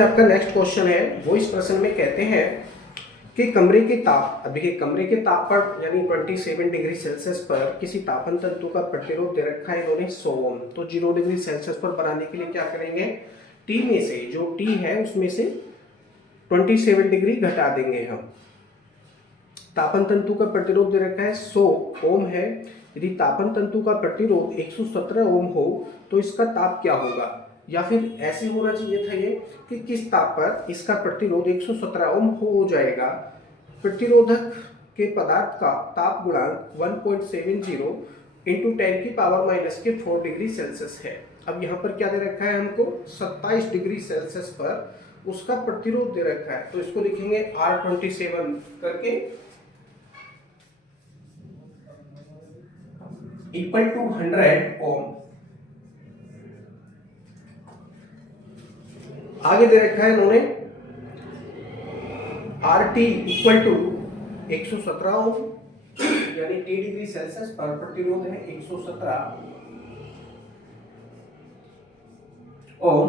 आपका next question है। वो इस प्रश्न में कहते हैं कि कमरे के ताप, अब देखिए कमरे के ताप पर यानी 27 डिग्री सेल्सियस पर किसी तापन तंतु का प्रतिरोध दे रखा है इन्होंने 100 ओम। तो 0 डिग्री सेल्सियस पर बनाने के लिए क्या करेंगे, टी में से जो टी है उसमें से 27 डिग्री घटा देंगे हम। तापन तंतु का प्रतिरोध दे रखा है 100 ओम है। यदि तापन तंतु का प्रतिरोध 117 ओम हो तो इसका ताप क्या होगा, या फिर ऐसे होना चाहिए था ये कि किस ताप पर इसका प्रतिरोध 117 ओम हो जाएगा। प्रतिरोधक के पदार्थ का ताप गुणांक 1.70 इंटू 10 की पावर माइनस के 4 डिग्री सेल्सियस है। अब यहाँ पर क्या दे रखा है हमको, 27 डिग्री सेल्सियस पर उसका प्रतिरोध दे रखा है, तो इसको लिखेंगे R27 करके इक्वल टू 100 ओम। आगे दे रखा है इन्होंने RT इक्वल टू 117 ओम, यानी T डिग्री सेल्सियस पर प्रतिरोध है 117 ओम।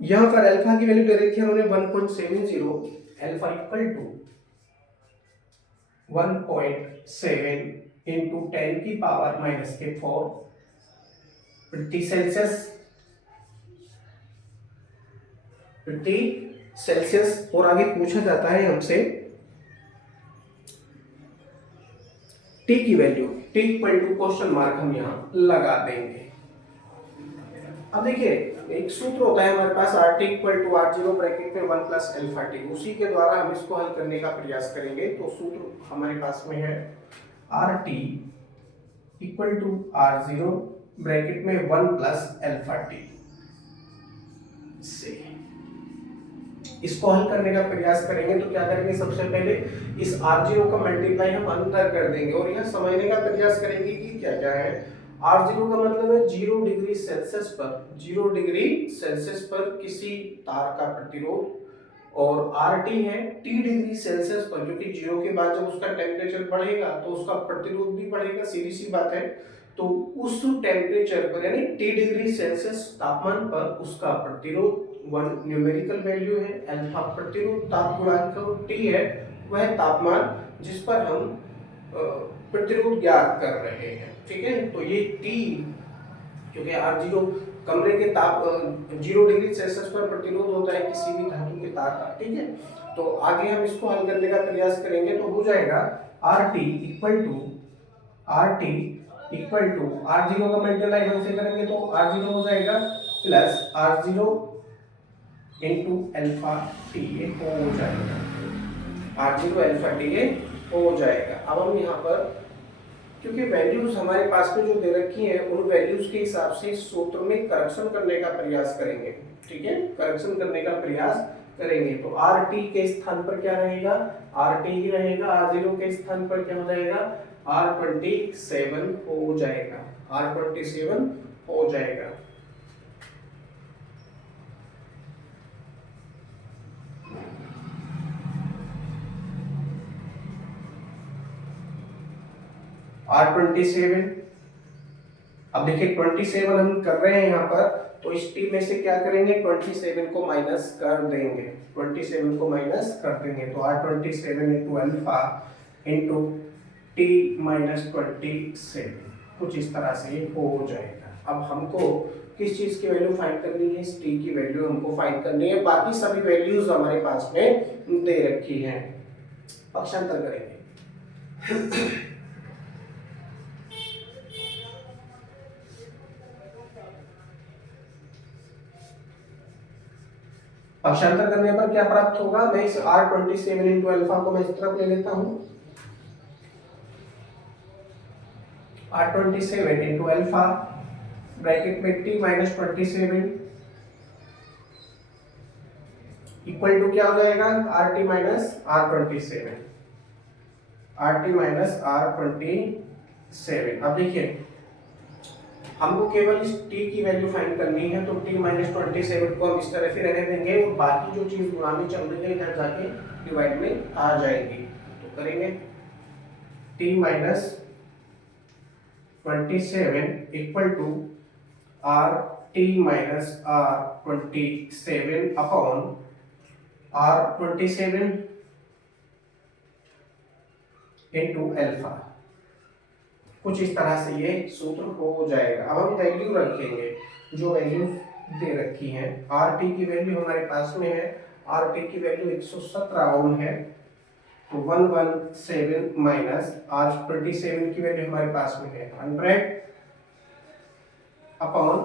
यहां पर अल्फा की वैल्यू दे रखी है उन्होंने 1.70, अल्फा इक्वल टू 1.7 इंटू 10 की पावर माइनस के 4 प्रति सेल्सियस। और आगे पूछा जाता है हमसे टी की value, T equal to question mark हम यहां लगा देंगे। अब देखिए एक सूत्र होता है हमारे पास RT equal to R0 bracket में 1 प्लस अल्फा टी, उसी के द्वारा हम इसको हल करने का प्रयास करेंगे। तो सूत्र हमारे पास में है RT equal to R0 bracket में 1 प्लस अल्फा टी से इसको हल करने का प्रयास करेंगे। तो क्या करेंगे, सबसे पहले इस R0 का मल्टीप्लाई हम अंदर कर देंगे और यह समझने का प्रयास करेंगे कि क्या क्या है। R0 का मतलब है 0 डिग्री सेल्सियस पर, 0 डिग्री सेल्सियस पर किसी तार का प्रतिरोध, और RT है T डिग्री सेल्सियस पर, क्योंकि 0 के बाद जब उसका टेम्परेचर बढ़ेगा तो उसका प्रतिरोध भी बढ़ेगा, सीधी सी बात है। तो उस टेम्परेचर पर यानी T डिग्री सेल्सियस तापमान पर उसका प्रतिरोध 1 न्यूमेरिकल वैल्यू है, अल्फा प्रतिरोध ताप गुणांक, और T है वह तापमान जिस पर हम प्रतिरोध ज्ञात कर रहे हैं। ठीक है, तो ये T, क्योंकि R0 कमरे के ताप 0 डिग्री सेल्सियस पर प्रतिरोध होता है किसी भी धातु के तार का। ठीक है, तो आगे हम इसको हल करने का प्रयास करेंगे। तो हो जाएगा RT इक्वल टू R0 का मल्टीप्लाई हमसे करेंगे तो R0 हो जाएगा plus R0 into alpha T A हो जाएगा, R0 अल्फा टी ए हो जाएगा। अब हम यहाँ पर क्योंकि वैल्यूज हमारे पास में जो दे रखी हैं उन वैल्यूज के हिसाब से सूत्र में करेक्शन करने का प्रयास करेंगे। ठीक है, करेक्शन करने का प्रयास करेंगे। तो RT के स्थान पर क्या रहेगा, RT ही रहेगा। R0 के स्थान पर क्या हो जाएगा, R27 हो जाएगा, R27 हो जाएगा। R27, अब देखिए 27 हम कर रहे हैं यहाँ पर, तो इस T में से क्या करेंगे, 27 को माइनस कर देंगे, 27 को माइनस कर देंगे। तो R27 into alpha into T minus 27 कुछ इस तरह से हो जाएगा। अब हमको किस चीज की वैल्यू फाइंड करनी है, इस T की वैल्यू हमको फाइंड करनी है। बाकी सभी वैल्यूज हमारे पास में दे रखी हैं। पक्षांतर करेंगे। पक्षांतर करने पर क्या प्राप्त होगा, मैं इस R27 इंटू अल्फा को मैं इस तरफ ले लेता हूं, R27 इंटू अल्फा ब्रैकेट में T माइनस 27 इक्वल टू क्या हो जाएगा, RT minus R27, RT minus R27। अब देखिए हमको केवल इस T की वैल्यू फाइंड करनी है, तो T माइनस 27 को हम इस तरह से रहने देंगे और बाकी जो चीज गुणाने चल रही है इधर जाके डिवाइड में आ जाएगी। तो करेंगे T minus 27 equal to R T minus R27 upon R27 into alpha. कुछ इस तरह से ये सूत्र हो जाएगा। अब हम वैल्यू रखेंगे, जो वैल्यू दे रखी है। आर टी की वैल्यू हमारे पास में है, आर टी की वैल्यू 117 ओम है, तो 117 माइनस R27 की वैल्यू हमारे पास में है 100 अपॉन,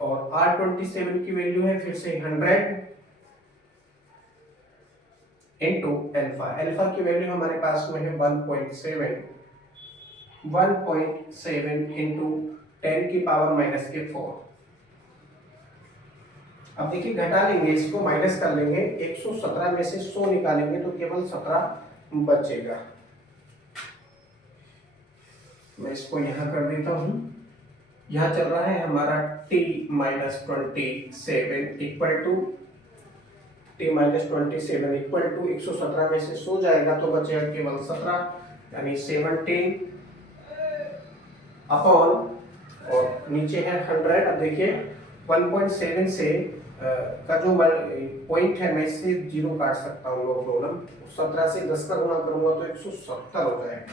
और R27 की वैल्यू है फिर से 100 इंटू अल्फा। अल्फा की वैल्यू हमारे पास में है 1.7 इंटू 10 की पावर माइनस के 4। अब देखिए घटा लेंगे, इसको माइनस कर लेंगे, 117 में से 100 निकालेंगे तो केवल 17 बचेगा। मैं इसको यहां कर देता हूं। यहां चल रहा है हमारा t minus 27 equal to, t minus 27 equal to 117 में से 100 जाएगा तो बचेगा केवल 17, यानी 17 अपॉन, और नीचे है 100। अब देखिए 1.7 से का जो पॉइंट है, मैं इससे 0 काट सकता हूँ, नो प्रॉब्लम। 17 से 10 का गुणा करूंगा तो 170 हो जाएगा,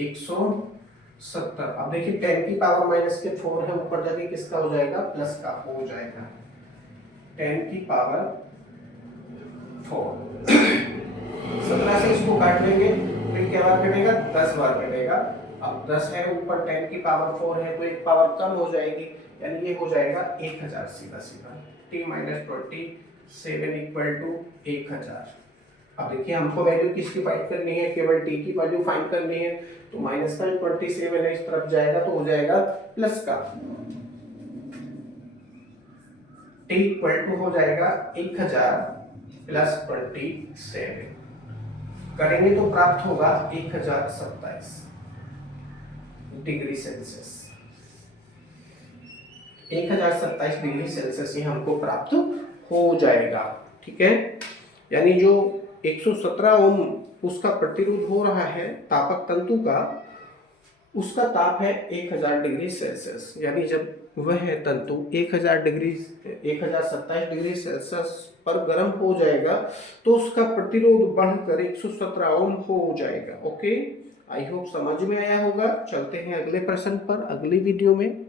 170। अब देखिए 10 की पावर माइनस के 4 है, ऊपर जाके किसका हो जाएगा, प्लस का हो जाएगा, 10 की पावर 4। 17 से इसको काट लेंगे, फिर क्या बार कटेगा, 10 बार कटेगा। अब 10 है, ऊपर 10 की पावर 4 है, तो एक पावर कम हो जाएगी, यानी ये हो जाएगा 1000 सीधा सीधा। t minus 27 equal to 1000। अब देखिए हमको वैल्यू किसकी फाइंड करनी है, केवल t की वैल्यू फाइंड करनी है, तो माइनस का 27 है, इस तरफ जाएगा तो हो जाएगा प्लस का, t इक्वल टू हो जाएगा 1000 प्लस 27 करेंगे तो प्राप्त होगा 1027 डिग्री सेल्सियस। 1027 डिग्री सेल्सियस ही हमको प्राप्त हो जाएगा। ठीक है, यानी जो 117 ओम उसका प्रतिरोध हो रहा है तापक तंतु का, उसका ताप है 1000 डिग्री सेल्सियस, यानी जब वह तंतु 1027 डिग्री सेल्सियस पर गर्म हो जाएगा तो उसका प्रतिरोध बढ़कर 117 ओम हो जाएगा। ओके, आई होप समझ में आया होगा। चलते हैं अगले प्रश्न पर अगली वीडियो में।